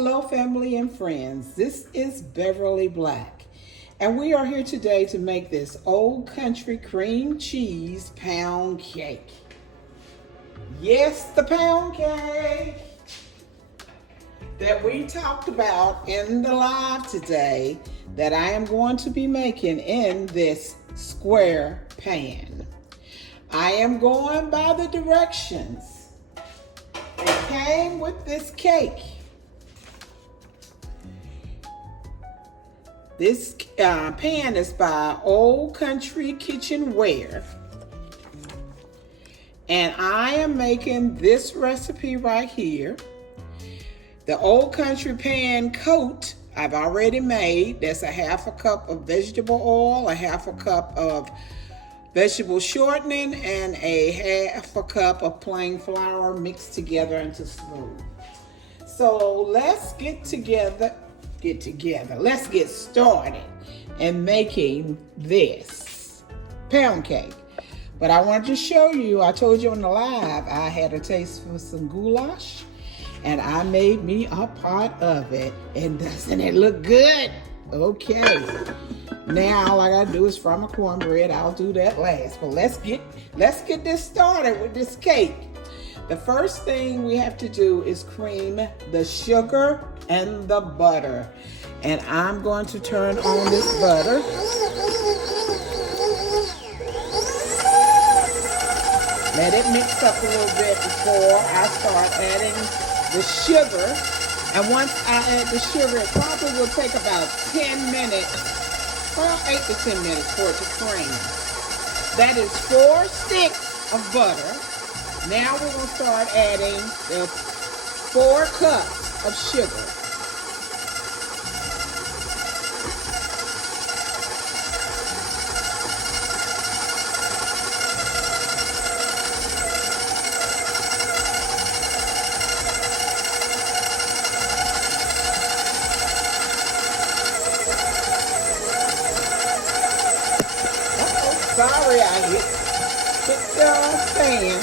Hello, family and friends. This is Beverly Black, and we are here today to make this Old Country cream cheese pound cake. Yes, the pound cake that we talked about in the live today that I am going to be making in this square pan. I am going by the directions that came with this cake. This pan is by Old Country Kitchenware. And I am making this recipe right here. The Old Country pan coat I've already made. That's a half a cup of vegetable oil, a half a cup of vegetable shortening, and a half a cup of plain flour mixed together into smooth. So let's get started in making this pound cake. But I wanted to show you, I told you on the live, I had a taste for some goulash and I made me a pot of it. And doesn't it look good? Okay. Now all I gotta do is fry my cornbread. I'll do that last. But let's get this started with this cake. The first thing we have to do is cream the sugar and the butter. And I'm going to turn on this butter. Let it mix up a little bit before I start adding the sugar. And once I add the sugar, it probably will take about 10 minutes, well, 8 to 10 minutes for it to cream. That is 4 sticks of butter. Now we're going to start adding the 4 cups of sugar. Sorry, I hit the fan.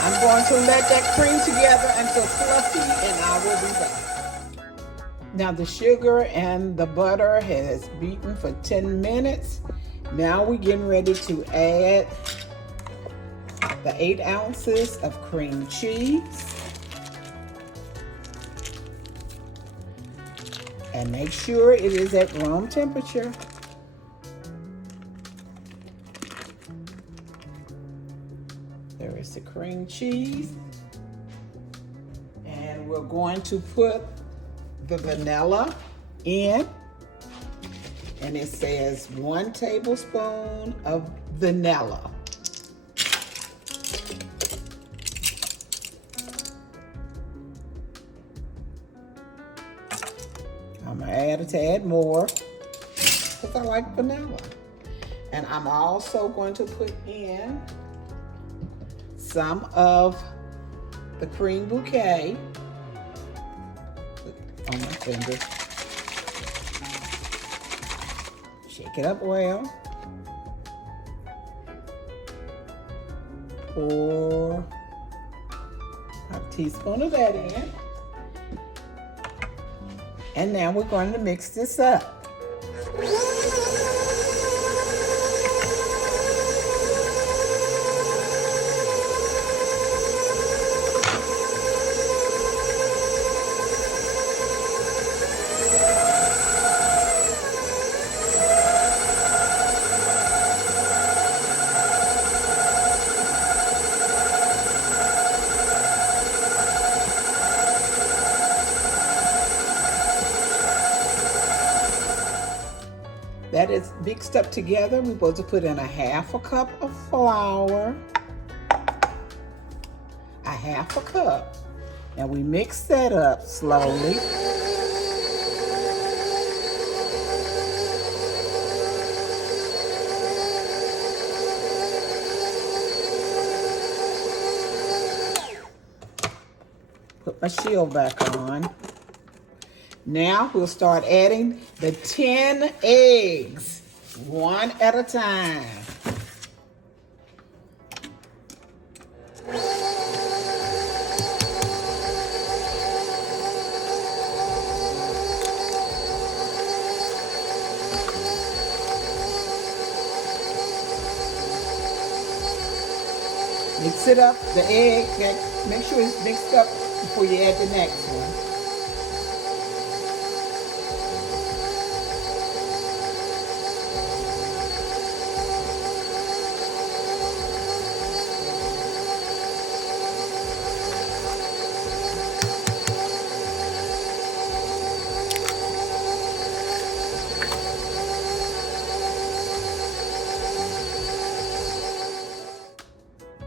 I'm going to let that cream together until fluffy, and I will be back. Now the sugar and the butter has beaten for 10 minutes. Now we're getting ready to add the 8 ounces of cream cheese. And make sure it is at room temperature. There is the cream cheese. And we're going to put the vanilla in. And it says 1 tablespoon of vanilla. I'm gonna add a tad more because I like vanilla. And I'm also going to put in some of the cream bouquet. On my finger. Shake it up well. Pour a teaspoon of that in. And now we're going to mix this up. That is mixed up together. We're supposed to put in a half a cup of flour, a half a cup, and we mix that up slowly. my shield back on. Now we'll start adding the 10 eggs, one at a time. Mix it up, the egg, make sure it's mixed up before you add the next one.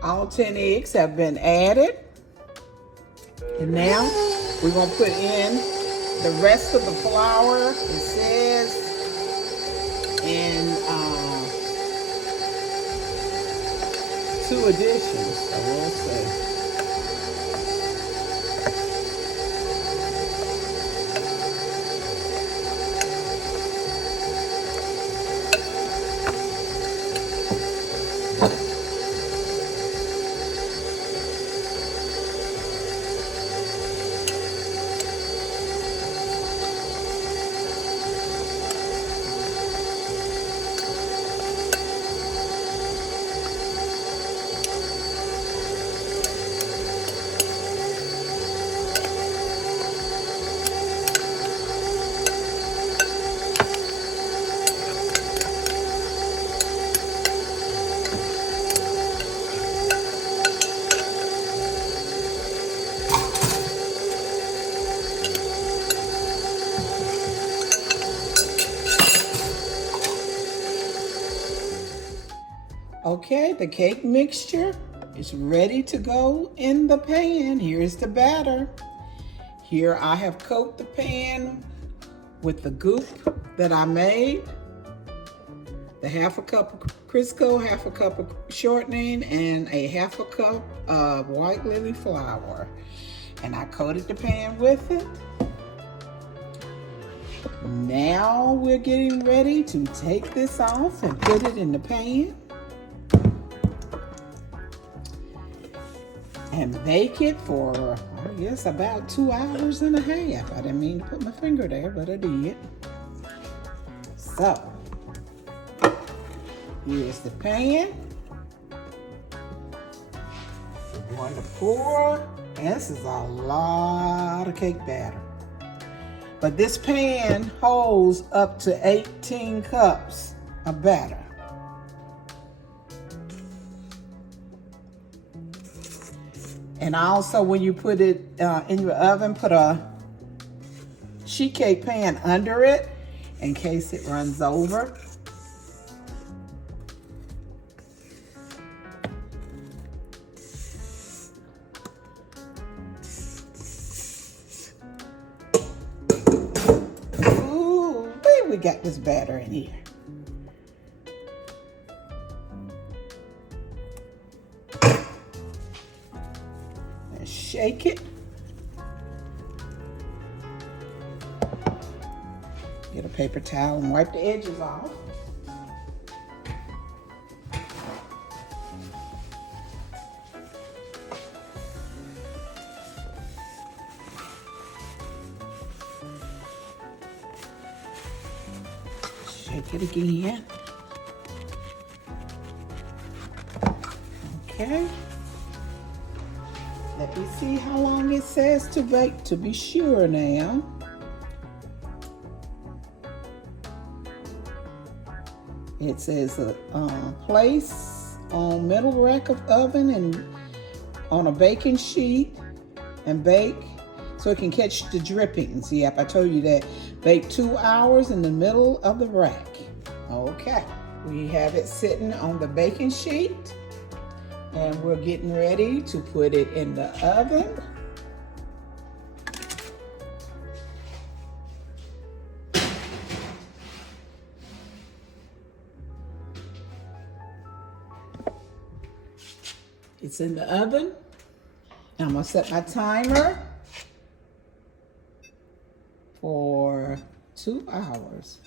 All 10 eggs have been added. And now we're going to put in the rest of the flour. It says in 2 additions. So we'll see. Okay, the cake mixture is ready to go in the pan. Here's the batter. Here I have coated the pan with the goop that I made. The 1/2 cup of Crisco, 1/2 cup of shortening, and a 1/2 cup of white lily flour. And I coated the pan with it. Now we're getting ready to take this off and put it in the pan. And bake it for, I guess, about 2 hours and a half. I didn't mean to put my finger there, but I did. So, here's the pan. We're going to pour, and this is a lot of cake batter. But this pan holds up to 18 cups of batter. And also, when you put it in your oven, put a sheet cake pan under it in case it runs over. Ooh, we got this batter in here. Shake it. Get a paper towel and wipe the edges off. Shake it again. Okay. Let me see how long it says to bake to be sure now. It says place on middle rack of oven and on a baking sheet and bake so it can catch the drippings. Yep, I told you that. Bake 2 hours in the middle of the rack. Okay, we have it sitting on the baking sheet. And we're getting ready to put it in the oven. It's in the oven. I'm gonna set my timer for 2 hours.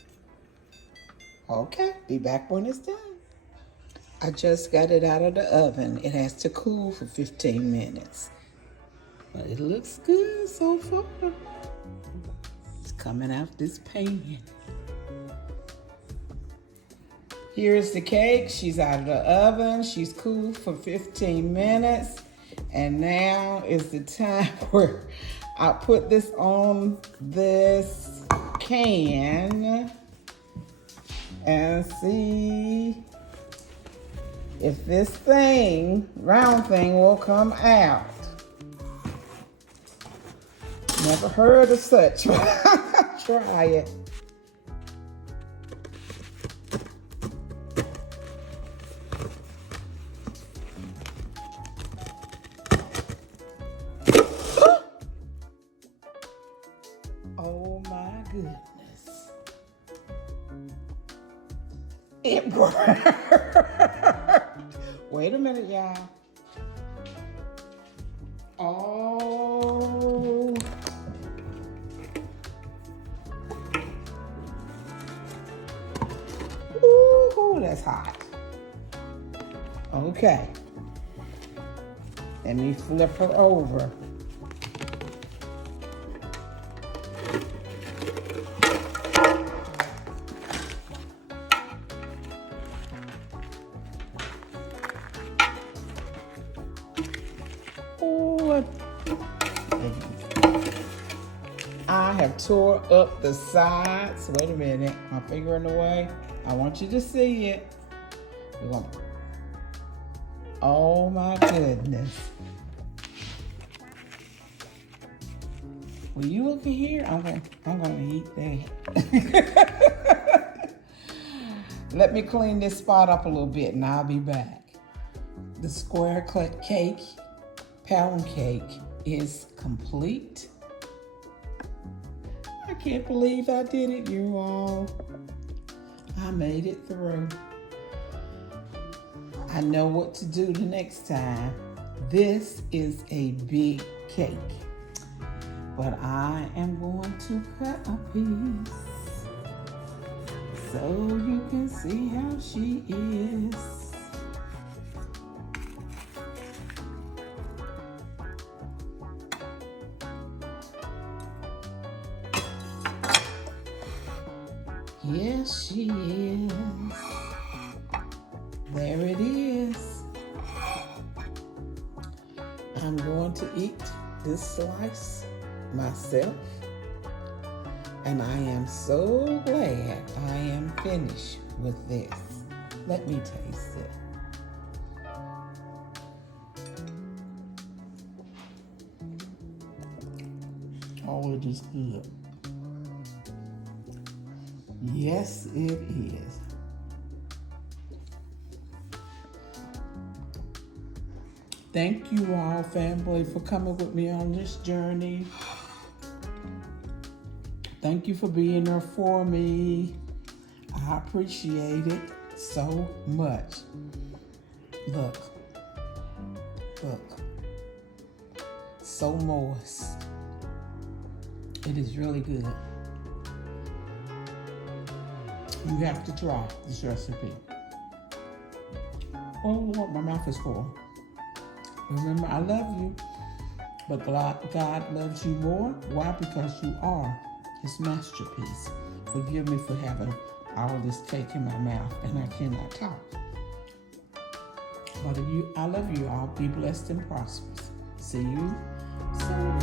Okay, be back when it's done. I just got it out of the oven. It has to cool for 15 minutes. But it looks good so far. It's coming out this pan. Here's the cake. She's out of the oven. She's cooled for 15 minutes. And now is the time where I put this on this can and see if this thing, round thing, will come out. Never heard of such. Try it. Oh my goodness. It worked. Wait a minute, y'all. Oh. Ooh, that's hot. Okay. Let me flip her over. I have tore up the sides. Wait a minute, my finger in the way. I want you to see it. We're gonna. Oh my goodness. Will you look at here? I'm gonna eat that. Let me clean this spot up a little bit and I'll be back. The square cut cake, pound cake, is complete. I can't believe I did it, you all. I made it through. I know what to do the next time. This is a big cake, but I am going to cut a piece so you can see how she is. Yes, she is. There it is. I'm going to eat this slice myself. And I am so glad I am finished with this. Let me taste it. Oh, it is good. Yes, it is. Thank you all, family, for coming with me on this journey. Thank you for being there for me. I appreciate it so much. Look. So moist. It is really good. You have to try this recipe. Oh Lord, my mouth is full. Remember, I love you, but God loves you more. Why? Because you are His masterpiece. Forgive me for having all this cake in my mouth and I cannot talk. But I love you all. Be blessed and prosperous. See you soon.